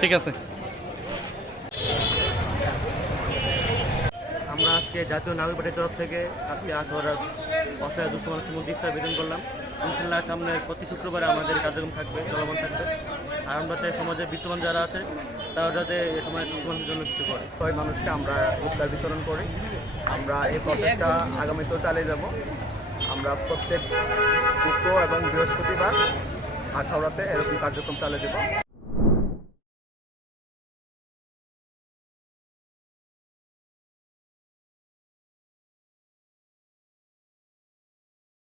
ঠিক আছে। আমরা আজকে জাতীয় নাগরিক পার্টির তরফ থেকে আজকে অসহায় দুস্থ মানুষের মধ্যে ইফতার বেতন করলাম। ইনশাল্লাহ সামনে প্রতি শুক্রবারে আমাদের কার্যক্রম থাকবে, চলমান থাকবে। আর আমরা চাই সমাজে বিদ্যমান যারা আছে তারা যাতে এ সময় দুস্থ মানুষের জন্য কিছু করে। ওই মানুষকে আমরা ইফতার বিতরণ করি। আমরা এই প্রচেষ্টা আগামীতেও চালিয়ে যাব। আমরা প্রত্যেক শুক্র এবং বৃহস্পতিবার আখাউড়াতে এরকম কার্যক্রম চালিয়ে দেব।